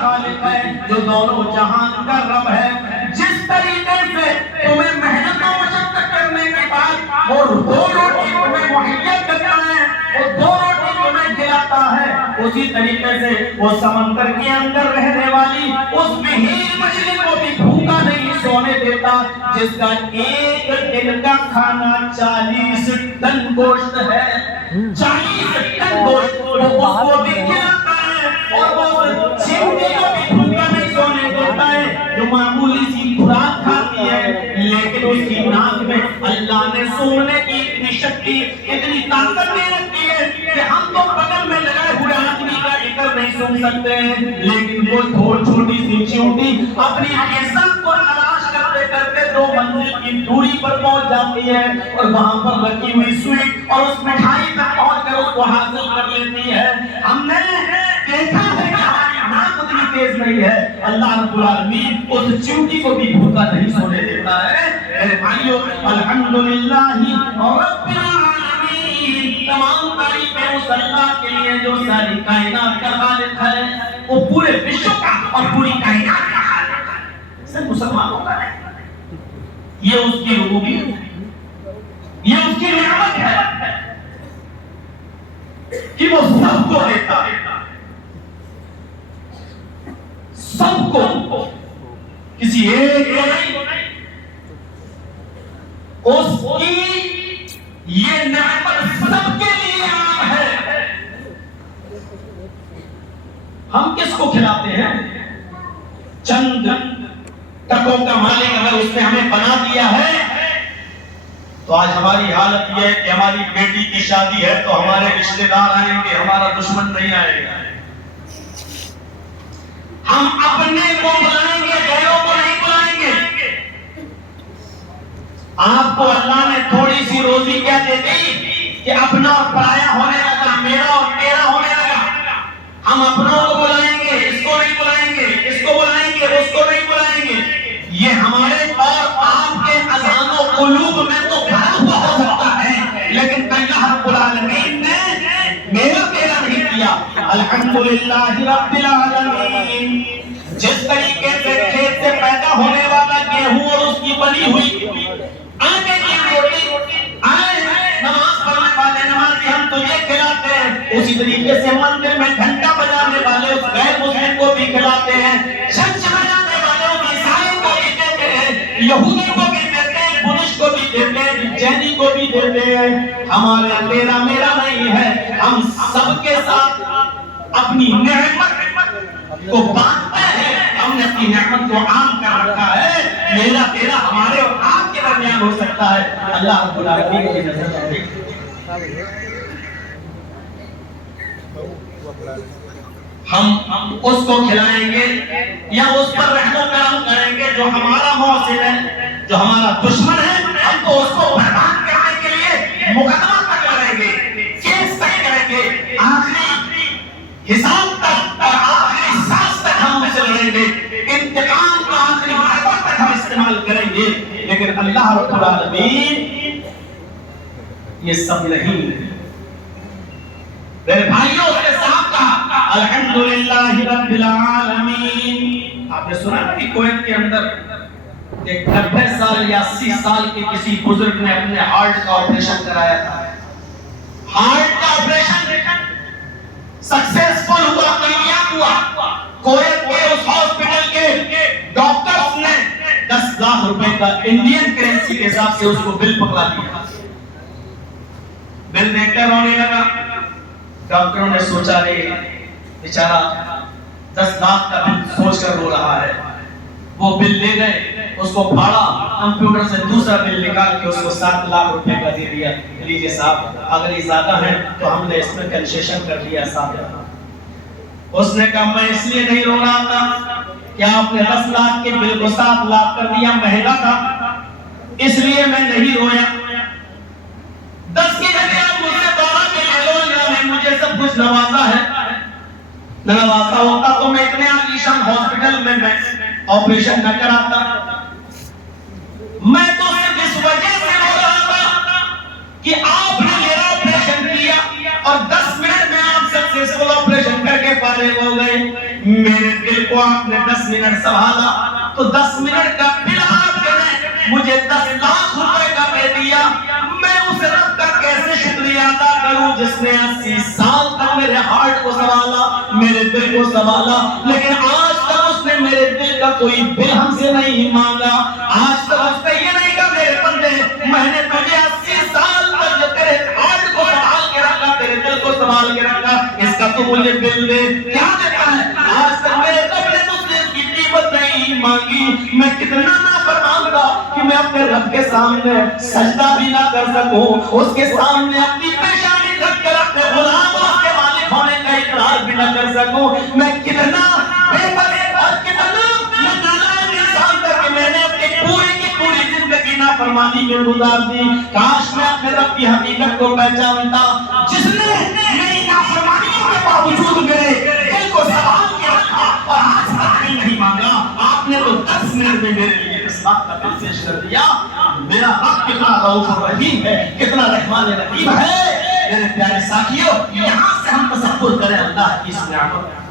خالق ہے، جو دونوں جہان کا رب ہے، جس طریقے سے تمہیں محنت و مشقت کرنے کے بعد وہ دو روٹی تمہیں مہیا کرتا ہے، وہ دو روٹی تمہیں کھلاتا ہے، اسی طریقے سے وہ سمندر کے اندر رہنے والی اس مہین مچھلی کو بھی بھوکا نہیں سونے دیتا، جس کا ایک دن کا کھانا 40 ٹن گوشت ہے، 40 ٹن گوشت اس کو بھی کھلاتا ہے، اور وہ چمٹی کو بھی بھوکا نہیں سونے دیتا ہے، جو معمولی سی خوراک کھاتی ہے، لیکن اس کی ناک میں اللہ نے سونگنے کی اتنی شکتی، اتنی طاقت دے رکھی ہے کہ ہم تو بغل میں لگائے ہوئے آدمی کا عطر نہیں سونگ سکتے ہیں، لیکن وہ چھوٹی سی چیونٹی اپنی عزت کو تلاش کرتے کرتے 2 منزل کی دوری پر پہنچ جاتی ہے، اور وہاں پر رکھی ہوئی سویٹ اور اس مٹھائی تک پہنچ کر اس کو حاصل کر لیتی ہے۔ ہم نے دیکھا ہے کہ ہماری ناک اتنی تیز نہیں ہے، اللہ رب العالمین اس چیونٹی کو بھی بھوکا نہیں سونے دیتا ہے۔ میرے بھائیو، الحمدللہ رب العالمین، تمام تعریفیں اس اللہ کے لیے جو ساری کائنات کا خالق ہے، وہ پورے وشو کا اور پوری کائنات کا خالق ہے، صرف مسلمانوں کا نہیں۔ یہ اس کی ربوبیت ہے، یہ اس کی نعمت ہے کہ وہ سب کو دیتا ہے، سب کو، کسی ایک کو نہیں۔ اس کی یہ نعمت سب کے لیے عام ہے۔ ہم کس کو کھلاتے ہیں؟ چند ٹکوں کا مالک اگر اس نے ہمیں بنا دیا ہے تو آج ہماری حالت یہ ہے کہ ہماری بیٹی کی شادی ہے تو ہمارے رشتہ دار آئیں گے، ہمارا دشمن نہیں آئے گا۔ ہم اپنے کو بلائیں گے، غیروں کو نہیں بلائیں گے۔ آپ کو اللہ نے تھوڑی سی روزی کیا دے دی کہ اپنا اور پرایا ہونے لگا، میرا اور تیرا ہونے لگا۔ ہم اپنوں کو بلائیں گے، اس کو نہیں بلائیں گے، اس کو بلائیں گے، اس کو نہیں بلائیں گے۔ یہ ہمارے اور آپ کے اذہان و قلوب میں تو بھرا ہوا ہو سکتا ہے، لیکن اللہ رب العالمین نے میرا تیرا نہیں کیا۔ الحمدللہ رب العالمین، جس طریقے سے کھیت سے پیدا ہونے والا گیہوں اور اس کی بنی ہوئی آٹے کی روٹی آئے نماز پڑھنے والے نمازی ہم تجھے کھلاتے ہیں، اسی طریقے سے مندر میں گھنٹا بجانے والے اس غیر مسلم کو بھی کھلاتے ہیں، چھنچ بجانے والے اس عیسائی کو بھی دیتے ہیں، یہودی کو بھی دیتے ہیں، بدھسٹ کو بھی دیتے ہیں، جینی کو بھی دیتے ہیں۔ ہمارا تیرا میرا نہیں ہے، ہم سب کے ساتھ اپنی نعمت کو بانٹتے ہیں، ہم نے اپنی نعمت کو عام کر رکھا ہے۔ میرا تیرا ہمارے اور آپ کے درمیان ہو سکتا ہے، اللہ رب العالمین کی نظر میں ہم اس کو کھلائیں گے یا اس پر رحم و کرم کریں گے جو ہمارا محسن ہے، جو ہمارا دشمن ہے، ہم تو اس کو برباد کرنے کے لیے مقدمہ تک کریں گے، کیس تک کریں گے، آخری حساب تک اور آخری سانس تک ہم ان سے لڑیں گے، انتقام کا آخری مرحلہ تک ہم استعمال کریں گے، لیکن اللہ رب العالمین یہ سب نہیں۔ میرے بھائیوں کے ساتھ کہا الحمدللہ رب العالمین۔ آپ نے سنا کہ کویت کے اندر ایک 90 سال یا 80 سال کے کسی بزرگ نے اپنے ہارٹ کا آپریشن کرایا تھا، ہارٹ کا آپریشن سکسیسفل ہوا، کامیاب ہوا۔ کویت کے اس ہاسپٹل کے ڈاکٹرز نے 10 لاکھ روپے کا انڈین کرنسی کے حساب سے اس کو بل پکڑا دیا۔ بل دیکھ کر رونے لگا، ڈاکٹروں نے سوچا رہے بیچارہ 10 لاکھ کا بل سوچ کر رو رہا ہے، وہ بل لے گئے، اس کو پھاڑا، کمپیوٹر سے دوسرا بل نکال کے اس کو 7 لاکھ روپے کا دے دیا، لیجیے صاحب اگر یہ زیادہ ہے تو ہم نے اس میں کنسیشن کر دیا 7 لاکھ۔ اس نے کہا میں اس لیے نہیں رو رہا تھا کہ آپ نے 10 لاکھ کے بل کو 7 لاکھ کر دیا، مہنگا تھا اس لیے میں نہیں رویا۔ 10 کی جگہ آپ مجھ سے 12 کے لے لو، اللہ نے مجھے سب کچھ نوازا ہے، نوازا ہوتا تو میں اتنے عالیشان ہاسپٹل میں آپریشن نہ کراتا۔ میں تو صرف اس وجہ سے رو رہا تھا کہ آپ نے میرا آپریشن کیا اور 10 منٹ میں آپ سکسیسفل آپریشن کر کے فارغ ہو گئے۔ میرے دل کو آپ نے 10 منٹ سنبھالا تو 10 منٹ کا بل آپ نے مجھے 10 لاکھ روپے کا دے دیا. میں اس رب کا کیسے شکریہ ادا کروں جس نے 80 سال تک میرے ہارٹ کو سنبھالا, میرے دل کو سنبھالا, لیکن آج تک اس نے میرے دل کا کوئی بل ہم سے نہیں مانگا. آج تک اس نے یہ نہیں کہا میرے بندے میں نے تجھے 80 سال تک جو تیرے ہارٹ کو سنبھال کے رکھا, تیرے دل کو سنبھال کے رکھا, اس کا تو مجھے بل دے. کیا دیتا ہے؟ آج تک میرے رب نے مجھ سے کی قیمت نہیں مانگی. میں کتنا نافرمان تھا کہ میں اپنے رب کے سامنے سجدہ بھی نہ کر سکوں, اس کے سامنے اپنی پیشانی رکھ کر اپنے غلام اور اس کے مالک ہونے کا اقرار بھی نہ کر سکوں. میں کتنا بے بس اور کتنا نادان انسان تھا کہ میں نے اپنی پوری کی پوری زندگی نافرمانی میں گزار دی. کاش میں اپنے رب کی حقیقت کو پہچانتا جس نے میری نافرمانیوں کے باوجود میرے دل کو سنبھال کے رکھا اور آج تک نہیں مانگا. آپ نے تو 10 منٹ میں میرے لیے اس بات کا دل پیش کر دیا. میرا رب کتنا رؤوف الرحیم ہے, کتنا رحمان رحیم ہے. میرے پیارے ساتھیوں, یہاں سے ہم تصور کریں اللہ کی اس نعمت